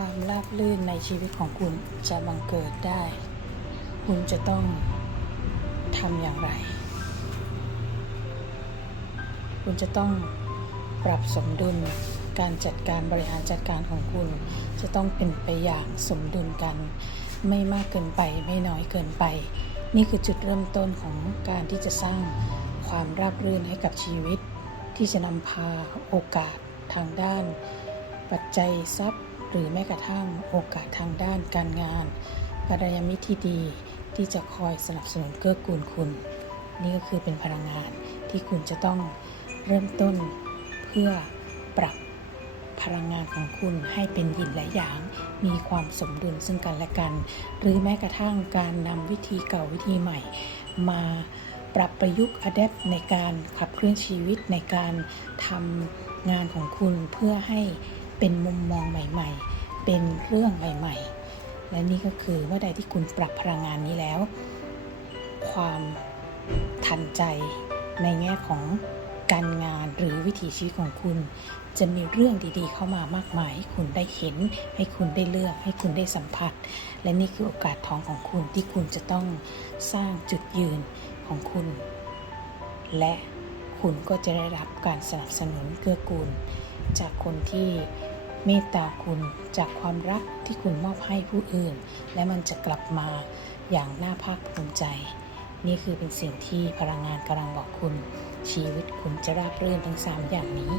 ความราบรื่นในชีวิตของคุณจะบังเกิดได้ คุณจะต้องทำอย่างไร คุณจะต้องปรับสมดุลการจัดการบริหารจัดการของคุณ จะต้องเป็นไปอย่างสมดุลกัน ไม่มากเกินไปไม่น้อยเกินไป นี่คือจุดเริ่มต้นของการที่จะสร้างความราบรื่นให้กับชีวิต ที่จะนำพาโอกาสทางด้าน ปัจจัยทรัพย์ รือแม้กระทั่งโอกาสทางด้านการงานกัลยามิตรที่ดีที่จะคอยสนับสนุนเกื้อกูลคุณ นี่ก็คือเป็นพลังงานที่คุณจะต้องเริ่มต้นเพื่อปรับพลังงานของคุณให้เป็นหยินและหยาง มีความสมดุลซึ่งกันและกัน หรือแม้กระทั่งการนำวิธีเก่าวิธีใหม่ มาปรับประยุกต์อะแดปในการขับเคลื่อนชีวิตในการทำงานของคุณเพื่อให้ เป็นมุมมองใหม่ ๆ เป็นเรื่องใหม่ ๆ และนี่ก็คือเมื่อใดที่คุณปรับพลังงานนี้แล้ว ความทันใจในแง่ของการงานหรือวิถีชีวิตของคุณ จะมีเรื่องดีๆ เข้ามามากมาย ให้คุณได้เห็น ให้คุณได้เลือก ให้คุณได้สัมผัส และนี่คือโอกาสทองของคุณที่คุณจะต้องสร้างจุดยืนของคุณ และ คุณก็จะได้รับการสนับสนุนเกื้อกูล จากคนที่เมตตาคุณจากความรักที่คุณมอบให้ผู้อื่น และมันจะกลับมาอย่างน่าภาคภูมิใจ นี่คือเป็นสิ่งที่พลังงานกำลังบอกคุณ ชีวิตคุณจะราบรื่นทั้ง3อย่างนี้